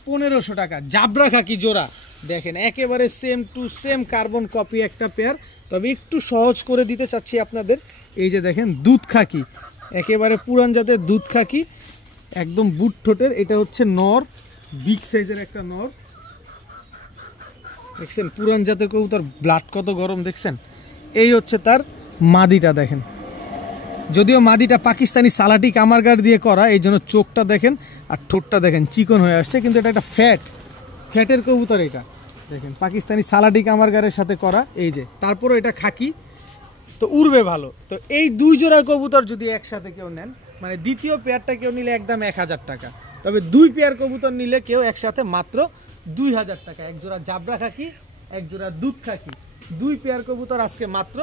1500 টাকা জাবরা খাকি জোড়া। দেখেন একেবারে same to same carbon copy একটা পেয়ার, তবে একটু সহজ করে দিতে চাচ্ছি আপনাদের। এই যে দেখেন দুধ খাকি, একেবারে পুরান জাতের দুধ খাকি, একদম বুট ঠোঁটের। এটা হচ্ছে নর, বিগ সাইজের একটা নর, দেখছেন পুরান জাতের কবুতর, ব্লাড কত গরম দেখছেন। এই হচ্ছে তার মাদিটা, দেখেন যদিও মাদিটা পাকিস্তানি সালাটি কামারগার দিয়ে করা, এই জন্য চোখটা দেখেন আর ঠোঁটটা দেখেন চিকন হয়ে আসছে, কিন্তু এটা একটা ফ্যাটের কবুতর। এটা দেখেন পাকিস্তানি সালাটি কামারগারের সাথে করা। এই যে তারপরও এটা খাকি, তো উড়বে ভালো। তো এই দুই জোড়া কবুতর যদি একসাথে কেউ নেন, মানে দ্বিতীয় পেয়ারটা কেউ নিলে একদম 1000 টাকা, তবে দুই পেয়ার কবুতর নিলে কেউ একসাথে মাত্র 2000 টাকা। এক জোড়া জাবরা খাকি, এক জোড়া দুধ খাকি, দুই পেয়ার কবুতর আজকে মাত্র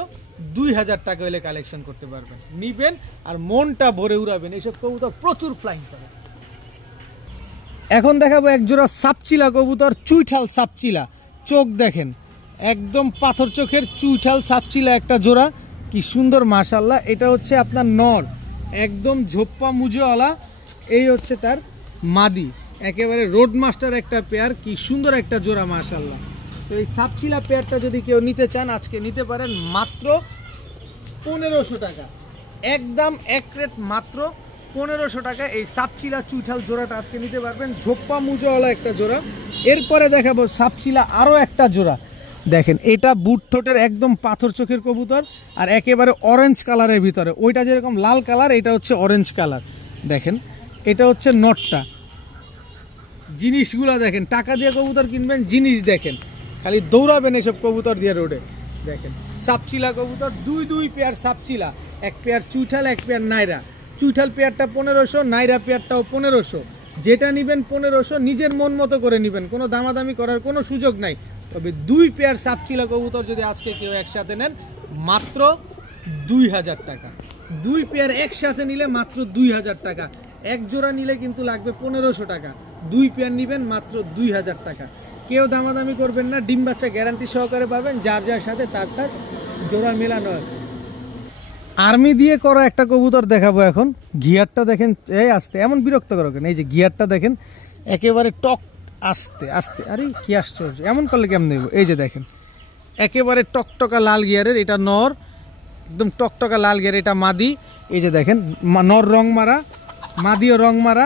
2000 টাকা হলে কালেকশন করতে পারবেন। নিবেন আর মনটা ভরে উড়াবেন, এইসব কবুতর প্রচুর ফ্লাইং করে। এখন দেখাবো এক জোড়া সাপচিলা কবুতর, চুইঠাল সাপচিলা, চোখ দেখেন একদম পাথর চোখের চুইঠাল সাপচিলা একটা জোড়া, কি সুন্দর মাশাআল্লাহ। এটা হচ্ছে আপনার নর, একদম ঝোপ্পা মুজোওয়ালা। এই হচ্ছে তার মাদি, একেবারে রোড মাস্টার একটা পেয়ার, কি সুন্দর একটা জোড়া মাশাআল্লাহ। তো এই সাপচিলা পেয়ারটা যদি কেউ নিতে চান আজকে নিতে পারেন মাত্র 1500 টাকা, একদম এক রেট মাত্র 1500 টাকা। এই সাপচিলা চুইঠাল জোড়াটা আজকে নিতে পারবেন, ঝোপ্পা মুজোওয়ালা একটা জোড়া। এরপরে দেখাবো সাপচিলা আরও একটা জোড়া, দেখেন এটা বুট ঠোঁটের একদম পাথর চোখের কবুতর, আর একেবারে অরেঞ্জ কালারের ভিতরে, ওইটা যেরকম লাল কালার এটা হচ্ছে অরেঞ্জ কালার। দেখেন এটা হচ্ছে নটটা, জিনিসগুলো দেখেন, টাকা দিয়ে কবুতর কিনবেন, জিনিস দেখেন, খালি দৌড়াবেন এসব কবুতর দিয়ে রোডে। দেখেন সাপচিলা কবুতর, দুই পেয়ার সাপচিলা, এক পেয়ার চুইঠাল এক পেয়ার নাইরা। চুইঠাল পেয়ারটা 1500, নাইরা পেয়ারটাও 1500, যেটা নিবেন 1500, নিজের মন মতো করে নিবেন, কোনো দামাদামি করার কোনো সুযোগ নাই। তবে দুই পেয়ার সাপচিলা কবুতর যদি আজকে কেউ একসাথে নেন মাত্র 2000 টাকা, দুই পেয়ার একসাথে নিলে মাত্র 2000 টাকা। এক জোড়া নিলে কিন্তু লাগবে 1500 টাকা, দুই পেয়ার নিবেন মাত্র 2000 টাকা। কেউ দামাদামি করবেন না, ডিম বাচ্চা গ্যারান্টি সহকারে পাবেন, যার যার সাথে তার জোড়া মেলানো আছে। আর্মি দিয়ে করা একটা কবুতর দেখাবো এখন। গিয়ারটা দেখেন, এই আস্তে, এমন বিরক্ত করো কেন? এই যে গিয়ারটা দেখেন একেবারে টক, আস্তে আস্তে, আরে কি আশ্চর্য, এমন করলে কেমন নেব? এই যে দেখেন একেবারে টকটকা লাল গিয়ারের, এটা নর, একদম টকটকা লাল গিয়ার, এটা মাদি। এই যে দেখেন নর রং মারা, মাদিও রং মারা।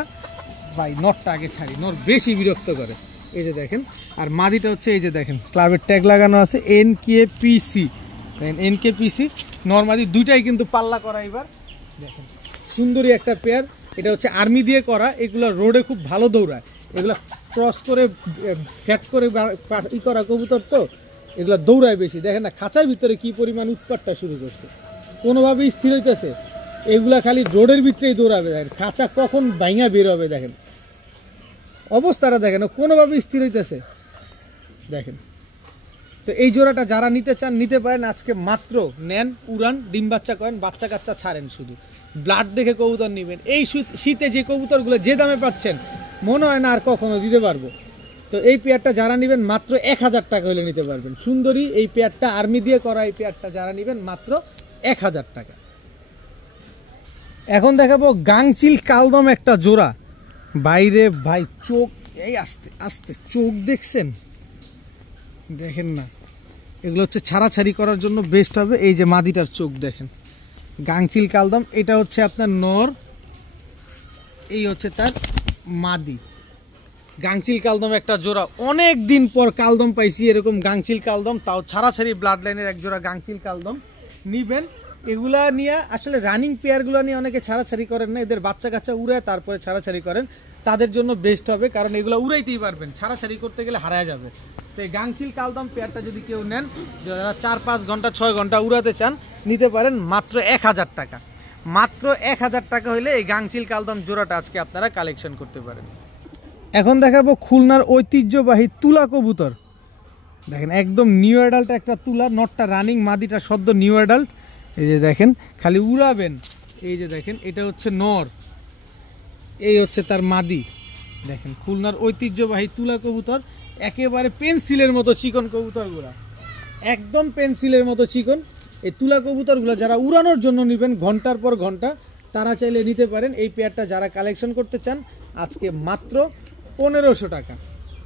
ভাই নরটা আগে ছাড়ি, নর বেশি বিরক্ত করে। এই যে দেখেন, আর মাদিটা হচ্ছে এই যে দেখেন ক্লাবের ট্যাগ লাগানো আছে NKPC, NKPC। নরমাদি দুইটাই কিন্তু পাল্লা করা। এবার দেখেন সুন্দরী একটা পেয়ার, এটা হচ্ছে আর্মি দিয়ে করা। এগুলো রোডে খুব ভালো দৌড়ায়, এগুলো ক্রস করে ফ্যাট করে ই করা কবুতর, তো এগুলো দৌড়ায় বেশি। দেখেন না খাঁচার ভিতরে কি পরিমাণ উৎপাতটা শুরু করছে, কোনোভাবেই স্থির হইতেছে। এগুলা খালি রোডের ভিতরেই দৌড়াবে, দেখেন খাঁচা কখন ভাঙা বের হবে, দেখেন অবস্থাটা দেখেন, কোনোভাবেই স্থির হইতেছে দেখেন। তো এই জোড়াটা যারা নিতে চান নিতে পারেন, আজকে মাত্র নেন, উড়ান, ডিম বাচ্চা করেন, বাচ্চা কাচ্চা ছাড়েন, শুধু ব্লাড দেখে কবুতর নেবেন। এই শীতে যে কবুতরগুলো যে দামে পাচ্ছেন মনে হয় না আর কখনো দিতে পারবো। তো এই পেয়ারটা যারা নেবেন মাত্র 1000 টাকা হলে নিতে পারবেন। সুন্দরী এই পেয়ারটা, আর্মি দিয়ে করা এই পেয়ারটা যারা নেবেন মাত্র 1000 টাকা। এখন দেখাবো গাংচিল কালদম একটা জোড়া। বাইরে ভাই চোখ, এই আস্তে আস্তে চোখ দেখছেন, দেখেন না, এগুলো হচ্ছে ছাড়াছাড়ি করার জন্য বেস্ট হবে। এই যে মাদিটার চোখ দেখেন, গাংচিল কালদম, এটা হচ্ছে আপনার নর, এই হচ্ছে তার মাদি। গাংচিল কালদম একটা জোড়া, অনেক দিন পর কালদম পাইছি এরকম গাংচিল কালদম, তাও ছাড়াছাড়ি ব্লাড লাইনের এক জোড়া গাংচিল কালদম নিবেন। এগুলা নিয়ে আসলে রানিং পেয়ারগুলো নিয়ে অনেকে ছাড়াছাড়ি করেন না, এদের বাচ্চা কাচ্চা উড়ায় তারপরে ছাড়াছাড়ি করেন, তাদের জন্য বেস্ট হবে, কারণ এগুলো উড়াইতেই পারবেন, ছাড়াছাড়ি করতে গেলে হারায় যাবে। তো এই গাংচিল কালদম পেয়ারটা যদি কেউ নেন, যারা 4-5 ঘন্টা 6 ঘন্টা উড়াতে চান নিতে পারেন মাত্র 1000 টাকা। মাত্র 1000 টাকা হইলে এই গাংচিল কালদম জোড়াটা আজকে আপনারা কালেকশন করতে পারেন। এখন দেখাবো খুলনার ঐতিহ্যবাহী তুলা কবুতর। দেখেন একদম নিউ অ্যাডাল্ট একটা তুলা, নটটা রানিং, মাদিটা সদ্য নিউ অ্যাডাল্ট। এই যে দেখেন খালি উড়াবেন। এই যে দেখেন এটা হচ্ছে নর, এই হচ্ছে তার মাদি। দেখেন খুলনার ঐতিহ্যবাহী তুলা কবুতর, একেবারে পেন্সিলের মতো চিকন কবুতরগুলা, একদম পেন্সিলের মতো চিকন। এই তুলা কবুতরগুলো যারা উড়ানোর জন্য নেবেন ঘন্টার পর ঘন্টা, তারা চাইলে নিতে পারেন। এই পেয়ারটা যারা কালেকশন করতে চান আজকে মাত্র 1500 টাকা।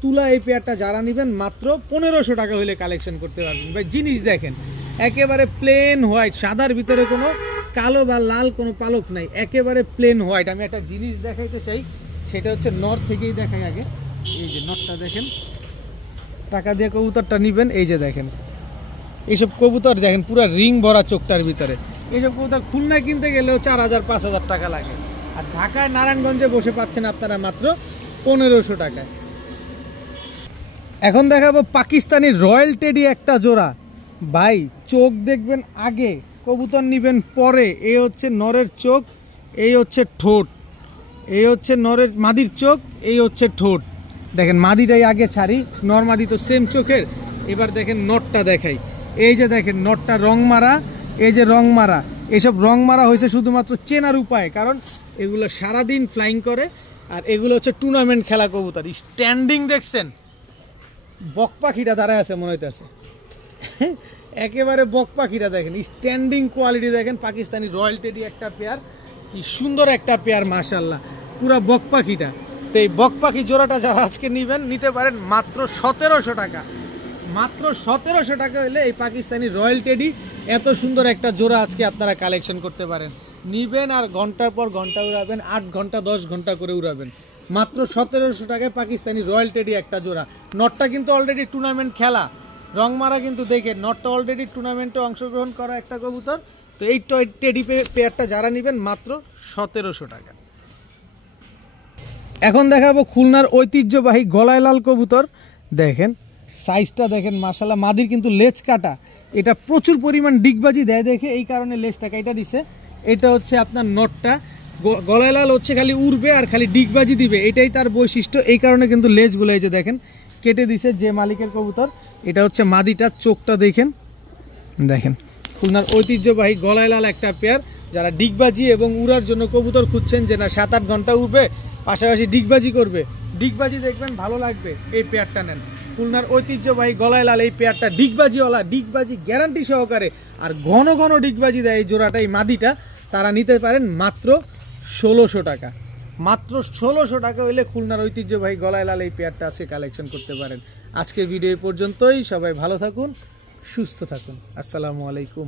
তুলা এই পেয়ারটা যারা নেবেন মাত্র 1500 টাকা হলে কালেকশন করতে পারবেন। ভাই জিনিস দেখেন একেবারে প্লেন হোয়াইট, সাদার ভিতরে কোনো কালো বা লাল কোনো পালক নাই, একেবারে প্লেন হোয়াইট। আমি একটা জিনিস দেখাইতে চাই, সেটা হচ্ছে নর থেকেই দেখাই আগে। এই যে নরটা দেখেন, টাকা দিয়ে কবুতরটা নেবেন। এই যে দেখেন এইসব কবুতর দেখেন পুরো রিং ভরা চোখটার ভিতরে। এইসব কবুতর খুলনায় কিনতে গেলেও 4000-5000 টাকা লাগে, আর ঢাকায় নারায়ণগঞ্জে বসে পাচ্ছেন আপনারা মাত্র 1500 টাকায়। এখন দেখাবো পাকিস্তানি রয়্যাল টেডি একটা জোড়া। ভাই চোখ দেখবেন আগে, কবুতর নিবেন পরে। এই হচ্ছে নরের চোখ, এই হচ্ছে ঠোঁট, এই হচ্ছে নরের মাদির চোখ, এই হচ্ছে ঠোঁট। দেখেন মাদিটাই আগে ছাড়ি, নর মাদি তো সেম চোখের। এবার দেখেন নটটা দেখাই। এই যে দেখেন নটটা রং মারা, এই যে রং মারা। এইসব রং মারা হয়েছে শুধুমাত্র চেনার উপায়, কারণ এগুলো সারাদিন ফ্লাইং করে, আর এগুলো হচ্ছে টুর্নামেন্ট খেলা কবুতর। স্ট্যান্ডিং দেখছেন, বক পাখিটা দাঁড়ায় আছে মনে হইতেছে, একেবারে বক পাখিটা দেখেন, স্ট্যান্ডিং কোয়ালিটি দেখেন। পাকিস্তানি রয়্যাল টেডি একটা পেয়ার, কি সুন্দর একটা পেয়ার মাশাআল্লাহ, পুরা বক পাখিটা। তো এই বক পাখি জোড়াটা যারা আজকে নেবেন নিতে পারেন মাত্র 1700 টাকা। মাত্র 1700 টাকা হলে এই পাকিস্তানি রয়্যাল টেডি এত সুন্দর একটা জোড়া আজকে আপনারা কালেকশন করতে পারেন। নিবেন আর ঘন্টার পর ঘন্টা উড়াবেন, 8 ঘন্টা 10 ঘন্টা করে উড়াবেন। মাত্র 1700 টাকায় পাকিস্তানি রয়্যাল টেডি একটা জোড়া। নটটা কিন্তু অলরেডি টুর্নামেন্ট খেলা, রং মারা কিন্তু দেখে, নটটা অলরেডি টুর্নামেন্টে অংশগ্রহণ করা একটা কবুতর। তো এই টেডি পেয়ারটা যারা নেবেন মাত্র 1700 টাকা। এখন দেখাবো খুলনার ঐতিহ্যবাহী গলায় লাল কবুতর। দেখেন সাইজটা দেখেন মাশাআল্লাহ, মাদির কিন্তু লেজ কাটা, এটা প্রচুর পরিমাণ ডিগবাজি দেয় দেখে এই কারণে লেজটা কাটা দিছে। এটা হচ্ছে আপনার নটটা, গলায় লাল হচ্ছে খালি উড়বে আর খালি ডিগবাজি দিবে, এটাই তার বৈশিষ্ট্য। এই কারণে কিন্তু লেজগুলো এই যে দেখেন কেটে দিছে যে মালিকের কবুতর। এটা হচ্ছে মাদিটার চোখটা দেখেন, দেখেন খুলনার ঐতিহ্যবাহী গলায় লাল একটা পেয়ার। যারা ডিগবাজি এবং উড়ার জন্য কবুতর খুঁজছেন, যে না 7-8 ঘন্টা উড়বে পাশাপাশি ডিগবাজি করবে, ডিগবাজি দেখবেন ভালো লাগবে, এই পেয়ারটা নেন। খুলনার ঐতিহ্যবাহী গলায় লাল এই পেয়ারটা ডিগবাজিওয়ালা, ডিগবাজি গ্যারান্টি সহকারে, আর ঘন ঘন ডিগবাজি দেয় এই জোড়াটা, এই মাদিটা, তারা নিতে পারেন মাত্র 1600 টাকা। মাত্র 1600 টাকা হইলে খুলনার ঐতিহ্যবাহী গলায় লাল এই পেয়ারটা আজকে কালেকশন করতে পারেন। আজকের ভিডিও এই পর্যন্তই, সবাই ভালো থাকুন, সুস্থ থাকুন, আসসালামু আলাইকুম।